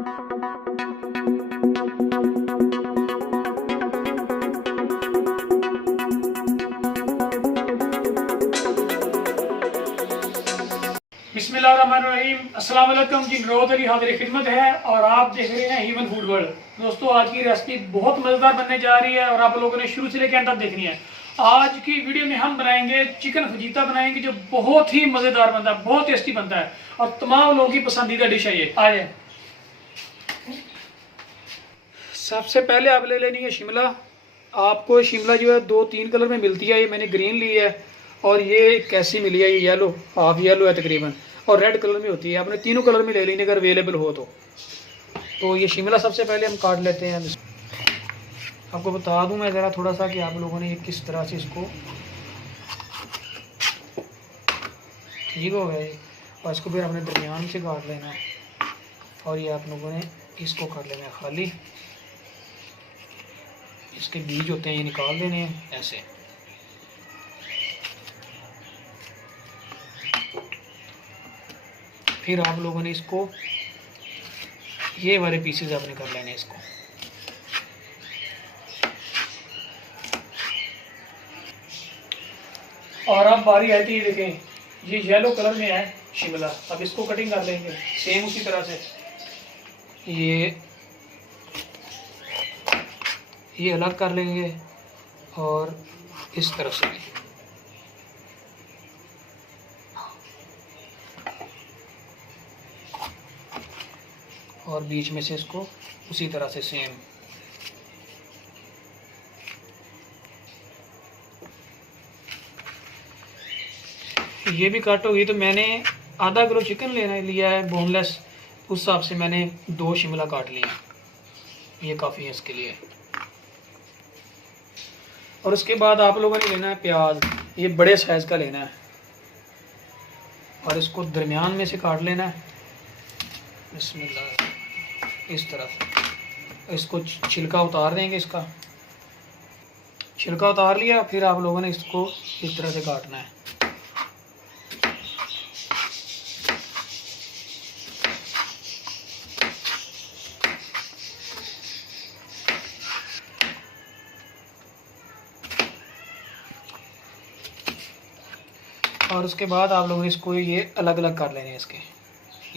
बिस्मिल्लाहिर्रहमानिर्रहीम। अस्सलाम वालेकुम जी। नरोद अली हाजिर खिदमत है और आप देख रहे हैं ह्यूमन फूड वर्ल्ड। दोस्तों, आज की रेसिपी बहुत मज़ेदार बनने जा रही है और आप लोगों ने शुरू से लेकर अंत तक देखनी है। आज की वीडियो में हम बनाएंगे चिकन फजीता बनाएंगे, जो बहुत ही मज़ेदार बनता है, बहुत टेस्टी बनता है और तमाम लोगों की पसंदीदा डिश है ये। आ जाए। सबसे पहले आप ले लेनी है शिमला। आपको शिमला जो है 2-3 कलर में मिलती है। ये मैंने ग्रीन ली है और ये कैसी मिली है, ये येलो, हाफ येलो है तकरीबन, और रेड कलर में होती है। आपने तीनों कलर में ले लेनी अगर अवेलेबल हो तो ये शिमला सबसे पहले हम काट लेते हैं। आपको बता दूं मैं ज़रा थोड़ा सा कि आप लोगों ने ये किस तरह से इसको, ठीक हो गया, और इसको फिर अपने दरमियान से काट लेना है और ये आप लोगों ने इसको काट लेना है खाली। इसके बीज होते हैं ये निकाल देने हैं ऐसे। फिर आप लोगों ने इसको ये वाले पीसेस आपने कर लेने इसको। और अब बारी आती है, देखें ये येलो कलर में है शिमला। अब इसको कटिंग कर लेंगे सेम उसी तरह से। ये अलग कर लेंगे और इस तरफ से भी। और बीच में से इसको उसी तरह से सेम। ये भी कट होगी। तो मैंने आधा किलो चिकन लिया है बोनलेस, उस हिसाब से मैंने 2 शिमला काट लिया। ये काफ़ी है इसके लिए। और उसके बाद आप लोगों ने लेना है प्याज। ये बड़े साइज़ का लेना है और इसको दरमियान में से काट लेना है बिस्मिल्लाह, इस तरह से। इसको छिलका उतार देंगे। इसका छिलका उतार लिया, फिर आप लोगों ने इसको इस तरह से काटना है। और उसके बाद आप लोगों ने इसको ये अलग अलग कर लेने हैं इसके।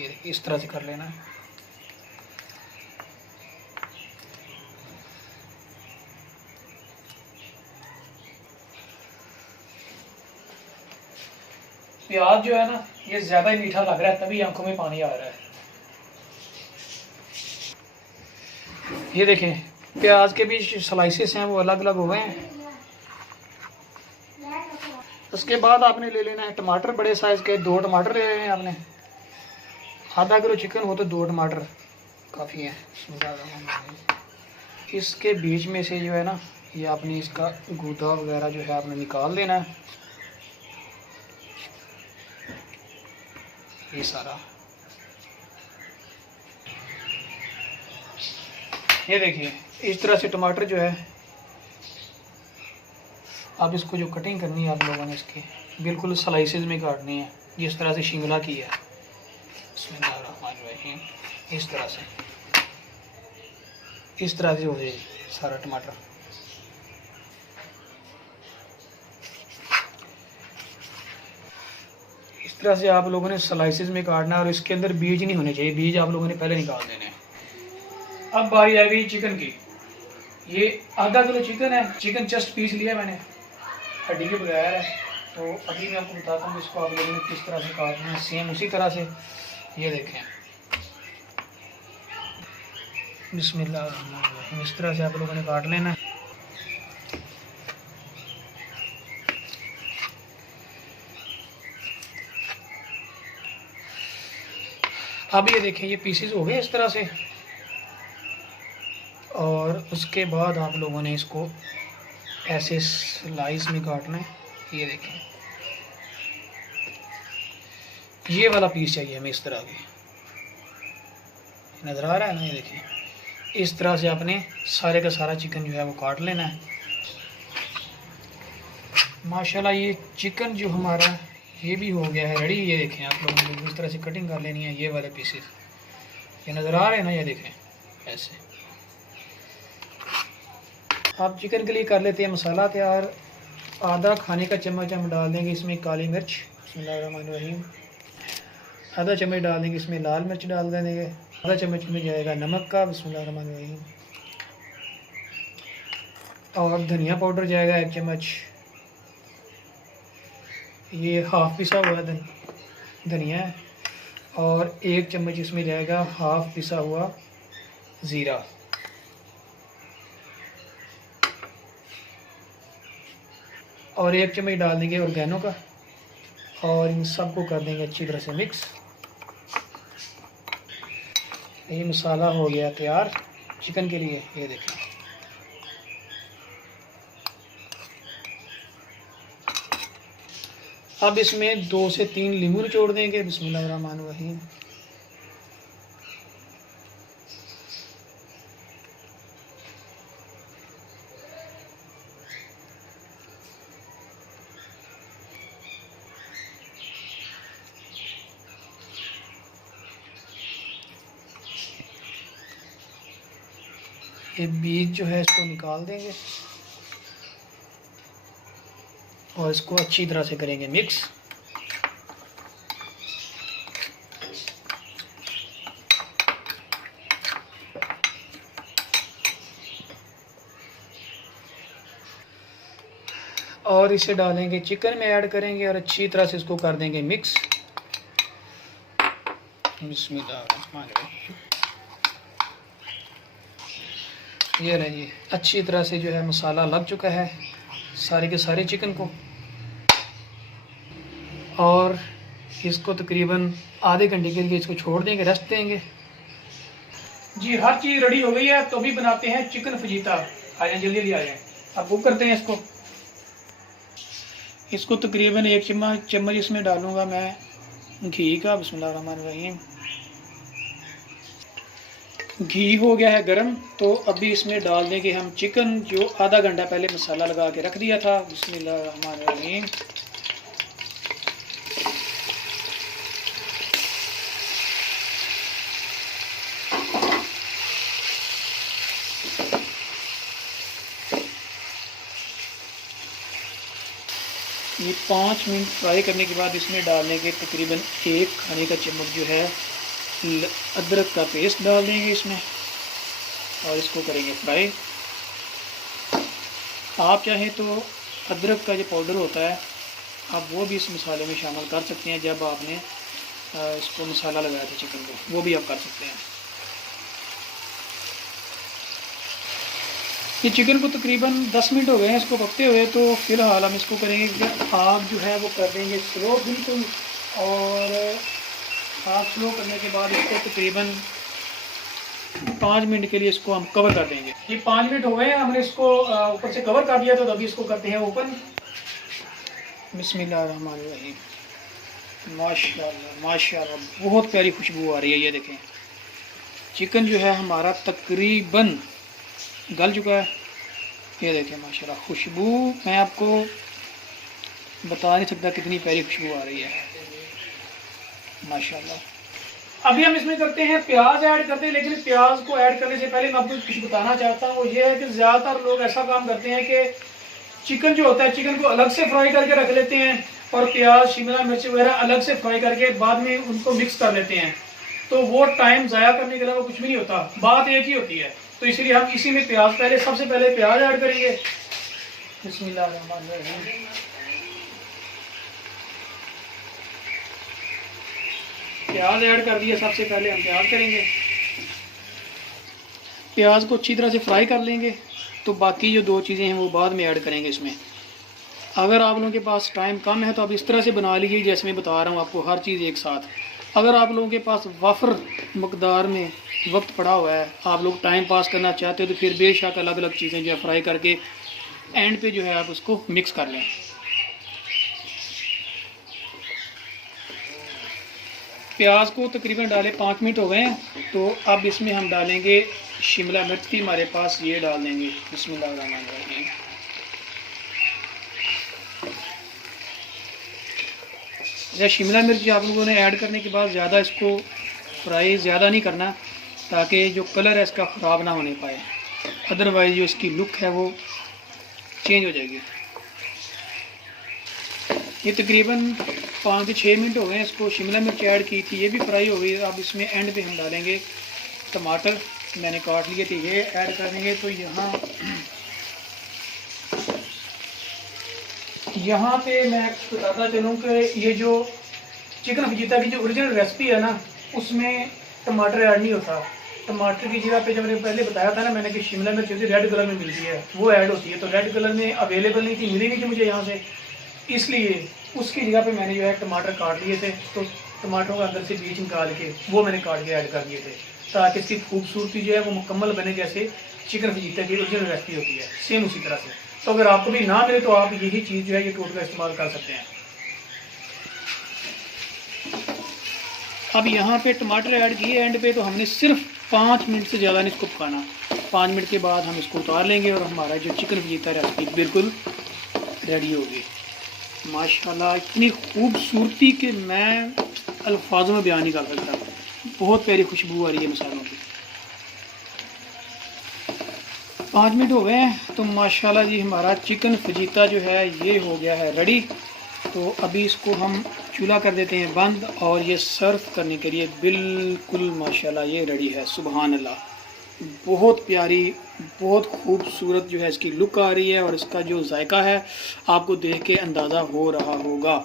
ये इस तरह से कर लेना है। प्याज जो है ना, ये ज़्यादा ही मीठा लग रहा है, तभी आंखों में पानी आ रहा है। ये देखें प्याज के बीच स्लाइसेस हैं वो अलग अलग हो गए हैं। उसके बाद आपने ले लेना है टमाटर, बड़े साइज़ के 2 टमाटर ले लेने हैं आपने। आधा किलो चिकन हो तो 2 टमाटर काफ़ी है। इसके बीच में से जो है ना, ये आपने इसका गूदा वगैरह जो है आपने निकाल देना है, ये सारा। ये देखिए इस तरह से टमाटर जो है, अब इसको जो कटिंग करनी है आप लोगों ने इसकी बिल्कुल स्लाइसेस में काटनी है, जिस तरह से शिमला की है। इस तरह से, इस तरह से हो जाए सारा टमाटर। इस तरह से आप लोगों ने स्लाइसेस में काटना है और इसके अंदर बीज नहीं होने चाहिए। बीज आप लोगों ने पहले निकाल देने हैं। अब बारी आ गई चिकन की। ये आधा किलो चिकन है। चिकन चेस्ट पीस लिया मैंने, हड्डी के बगैर है। तो अभी मैं आपको बताता हूँ इसको आप लोगों ने किस तरह से काटना है, सेम उसी तरह से। ये देखें बिस्मिल्लाह, इस तरह से आप लोगों ने काट लेना है। अब ये देखें ये पीसेस हो गए इस तरह से। और उसके बाद आप लोगों ने इसको ऐसे स्लाइस में काटना है। ये देखें ये वाला पीस चाहिए हमें इस तरह के, नज़र आ रहा है ना। ये देखें इस तरह से आपने सारे का सारा चिकन जो है वो काट लेना है। माशाल्लाह ये चिकन जो हमारा ये भी हो गया है रेडी। ये देखें आप लोगों ने इस तरह से कटिंग कर लेनी है ये वाले पीसेस। ये नज़र आ रहे हैं ना, ये देखें ऐसे। आप चिकन के लिए कर लेते हैं मसाला तैयार। आधा खाने का चम्मच हम डाल देंगे इसमें काली मिर्च, बिस्मिल्लाहिर्रहमानिर्रहीम। आधा चम्मच डाल देंगे इसमें लाल मिर्च डाल देंगे। आधा चम्मच में जाएगा नमक का, बिस्मिल्लाहिर्रहमानिर्रहीम। और धनिया पाउडर जाएगा 1 चम्मच। ये हाफ़ पिसा हुआ धनिया है। और 1 चम्मच इसमें जाएगा हाफ़ पिसा हुआ ज़ीरा। और 1 चम्मच डाल देंगे ऑर्गेनो का। और इन सबको कर देंगे अच्छी तरह से मिक्स। ये मसाला हो गया तैयार चिकन के लिए, ये देखें। अब इसमें 2 से 3 नींबू निचोड़ देंगे, बिस्मिल्लाहिर्रहमानिर्रहीम। ये बीज जो है इसको निकाल देंगे और इसको अच्छी तरह से करेंगे मिक्स। और इसे डालेंगे चिकन में ऐड करेंगे और अच्छी तरह से इसको कर देंगे मिक्स। बिस्मिल्लाहिर्रहमानिर्रहीम। ये रहे जी, अच्छी तरह से जो है मसाला लग चुका है सारे के सारे चिकन को। और इसको तकरीबन आधे घंटे के लिए इसको छोड़ देंगे, रेस्ट देंगे। जी हर चीज़ रेडी हो गई है, तो अभी बनाते हैं चिकन फजीता। आ जाए जल्दी जल्दी आ जाए। अब बुक करते हैं इसको तकरीबन 1 चम्मच इसमें डालूंगा मैं घी का, बिस्मिल्लाहिर्रहमानिर्रहीम। घी हो गया है गरम, तो अभी इसमें डाल देंगे हम चिकन जो आधा घंटा पहले मसाला लगा के रख दिया था, बिस्मिल्लाहिर्रहमानिर्रहीम। ये 5 मिनट फ्राई करने के बाद इसमें डाल देंगे तकरीबन 1 खाने का चम्मच जो है अदरक का पेस्ट डाल देंगे इसमें और इसको करेंगे फ्राई। आप चाहें तो अदरक का जो पाउडर होता है आप वो भी इस मसाले में शामिल कर सकते हैं। जब आपने इसको मसाला लगाया था चिकन को, वो भी आप कर सकते हैं। ये चिकन को तकरीबन 10 मिनट हो गए हैं इसको पकते हुए, तो फ़िलहाल हम इसको करेंगे कि आग जो है वो कर देंगे स्लो बिल्कुल। और आग स्लो करने के बाद इसको तकरीबन 5 मिनट के लिए इसको हम कवर कर देंगे। ये 5 मिनट हो गए हैं, हमने इसको ऊपर से कवर कर दिया, तो अभी इसको करते हैं ओपन। बिस्मिल्लाहिर्रहमानिर्रहीम। माशाल्लाह माशाल्लाह, बहुत प्यारी खुशबू आ रही है। ये देखें चिकन जो है हमारा तकरीबन गल चुका है। ये देखें माशाल्लाह खुशबू, मैं आपको बता नहीं सकता कितनी प्यारी खुशबू आ रही है माशाल्लाह। अभी हम इसमें करते हैं प्याज ऐड करते हैं, लेकिन प्याज को ऐड करने से पहले मैं आपको कुछ बताना चाहता हूँ। वो ये है कि ज़्यादातर लोग ऐसा काम करते हैं कि चिकन जो होता है चिकन को अलग से फ्राई करके रख लेते हैं और प्याज शिमला मिर्च वगैरह अलग से फ्राई करके बाद में उनको मिक्स कर लेते हैं। तो वो टाइम ज़ाया करने के अलावा कुछ भी नहीं होता, बात एक ही होती है। तो इसीलिए हम इसी में प्याज सबसे पहले प्याज ऐड करेंगे। बिस्मिल्लाहिर्रहमानिर्रहीम। प्याज ऐड कर दिया, सबसे पहले हम प्याज करेंगे। प्याज को अच्छी तरह से फ्राई कर लेंगे, तो बाकी जो 2 चीज़ें हैं वो बाद में ऐड करेंगे इसमें। अगर आप लोगों के पास टाइम कम है तो आप इस तरह से बना लीजिए जैसे मैं बता रहा हूँ आपको, हर चीज़ एक साथ। अगर आप लोगों के पास वफ़र मकदार में वक्त पड़ा हुआ है, आप लोग टाइम पास करना चाहते हो, तो फिर बेशक अलग अलग चीज़ें जो है फ्राई करके एंड पे जो है आप उसको मिक्स कर लें। प्याज को तकरीबन डाले 5 मिनट हो गए हैं, तो अब इसमें हम डालेंगे शिमला मिर्च थी हमारे पास, ये डाल देंगे। बिस्मिल्लाहिर्रहमानिर्रहीम। या शिमला मिर्च आप लोगों ने ऐड करने के बाद ज़्यादा इसको फ्राई ज़्यादा नहीं करना, ताकि जो कलर है इसका ख़राब ना होने पाए, अदरवाइज़ जो इसकी लुक है वो चेंज हो जाएगी। ये तकरीबन 5 से 6 मिनट हो गए इसको शिमला मिर्च ऐड की थी, ये भी फ्राई हो गई। अब इसमें एंड पे हम डालेंगे टमाटर, मैंने काट लिए थे, ये ऐड कर देंगे। तो यहाँ पे मैं बताता चलूँ कि ये जो चिकन फजीता की जो ओरिजिनल रेसिपी है ना, उसमें टमाटर ऐड नहीं होता। टमाटर की जगह पे, जब मैंने पहले बताया था ना मैंने कि शिमला मिर्च होती है रेड कलर में मिलती है, वो ऐड होती है। तो रेड कलर में अवेलेबल नहीं थी, मिली नहीं थी मुझे यहाँ से, इसलिए उसकी जगह पे मैंने जो है टमाटर काट लिए थे। तो टमाटरों का अंदर से बीज निकाल के वो मैंने काट के ऐड कर दिए थे, ताकि इसकी खूबसूरती जो है वो मुकम्मल बने, जैसे चिकन फजीता की ओरिजिनल रेसिपी होती है, सेम उसी तरह से। तो अगर आपको भी ना मिले तो आप यही चीज़ जो है ये टोटका इस्तेमाल कर सकते हैं। अब यहाँ पे टमाटर ऐड किए एंड पे, तो हमने सिर्फ 5 मिनट से ज़्यादा नहीं इसको पकाना। 5 मिनट के बाद हम इसको उतार लेंगे और हमारा जो चिकन फजीता रेसिपी बिल्कुल रेडी होगी। माशाल्लाह इतनी खूबसूरती कि मैं अल्फाजों में बयान नहीं कर सकता। बहुत प्यारी खुशबू आ रही है मसालों की। 5 मिनट हो गए हैं तो माशाल्लाह जी हमारा चिकन फजीता जो है ये हो गया है रेडी। तो अभी इसको हम चूल्हा कर देते हैं बंद, और ये सर्व करने के लिए बिल्कुल माशाल्लाह ये रेडी है। सुबहान अल्लाह, बहुत प्यारी, बहुत खूबसूरत जो है इसकी लुक आ रही है, और इसका जो जायका है आपको देख के अंदाज़ा हो रहा होगा।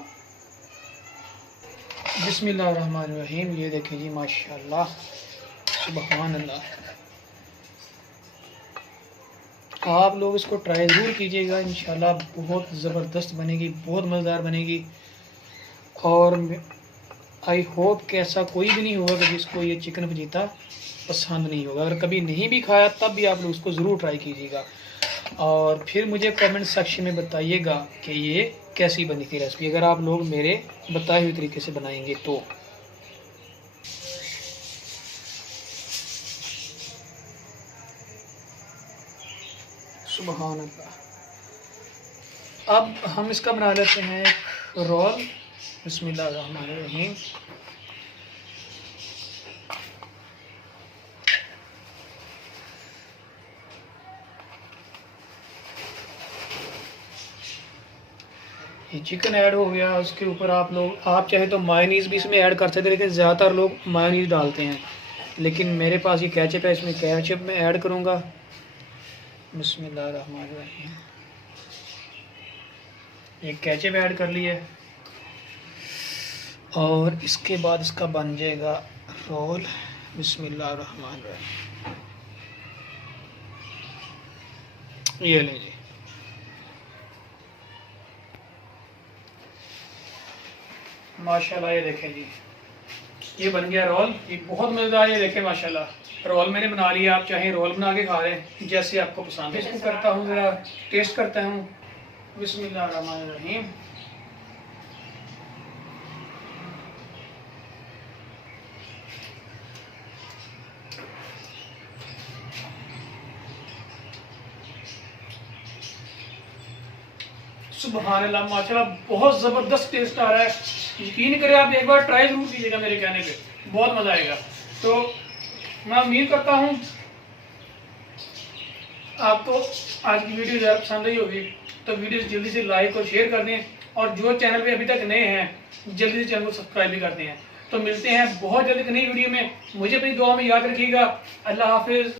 बिस्मिल्लाहिर्रहमानिर्रहीम, ये देखें जी माशाल्लाह, सुबहान अल्लाह। आप लोग इसको ट्राई ज़रूर कीजिएगा, इंशाल्लाह बहुत ज़बरदस्त बनेगी, बहुत मज़ेदार बनेगी। और आई होप कि ऐसा कोई भी नहीं होगा कि जिसको ये चिकन फजीता पसंद नहीं होगा। अगर कभी नहीं भी खाया तब भी आप लोग उसको ज़रूर ट्राई कीजिएगा, और फिर मुझे कमेंट सेक्शन में बताइएगा कि ये कैसी बनी थी रेसिपी, अगर आप लोग मेरे बताए हुए तरीके से बनाएंगे तो। सुभान अल्लाह। अब हम इसका बना लेते हैं रोल। बिस्मिल्लाहिर्रहमानिर्रहीम। ये चिकन ऐड हो गया, उसके ऊपर आप चाहे तो मायोनीज़ भी इसमें ऐड कर सकते हैं, लेकिन ज़्यादातर लोग मायोनीज़ डालते हैं, लेकिन मेरे पास ये केचप है, इसमें केचप मैं ऐड करूँगा। बिस्मिल्लाहिर्रहमानिर्रहीम, ये केचप ऐड कर लिए, और इसके बाद इसका बन जाएगा रोल। बिस्मिल्लाहिर्रहमानिर्रहीम, ये लें जी। माशाल्लाह ये देखें जी, ये बन गया रोल। ये बहुत मज़ेदार, ये देखें माशाल्लाह रोल मैंने बना लिया। आप चाहें रोल बना के खा लें जैसे आपको पसंद है। इसको करता हूँ, ज़रा टेस्ट करता हूँ। बिस्मिल्लाहिर्रहमानिर्रहीम। सुभान अल्लाह, माशाल्लाह बहुत ज़बरदस्त टेस्ट आ रहा है। यकीन करें, आप एक बार ट्राई ज़रूर कीजिएगा मेरे कहने पे, बहुत मज़ा आएगा। तो मैं उम्मीद करता हूँ आपको आज की वीडियो ज़्यादा पसंद आई होगी। तो वीडियो जल्दी से लाइक और शेयर कर दें, और जो चैनल पे अभी तक नए हैं जल्दी से चैनल को सब्सक्राइब भी कर दें। तो मिलते हैं बहुत जल्दी नई वीडियो में। मुझे अपनी दुआ में याद रखिएगा। अल्लाह हाफिज़।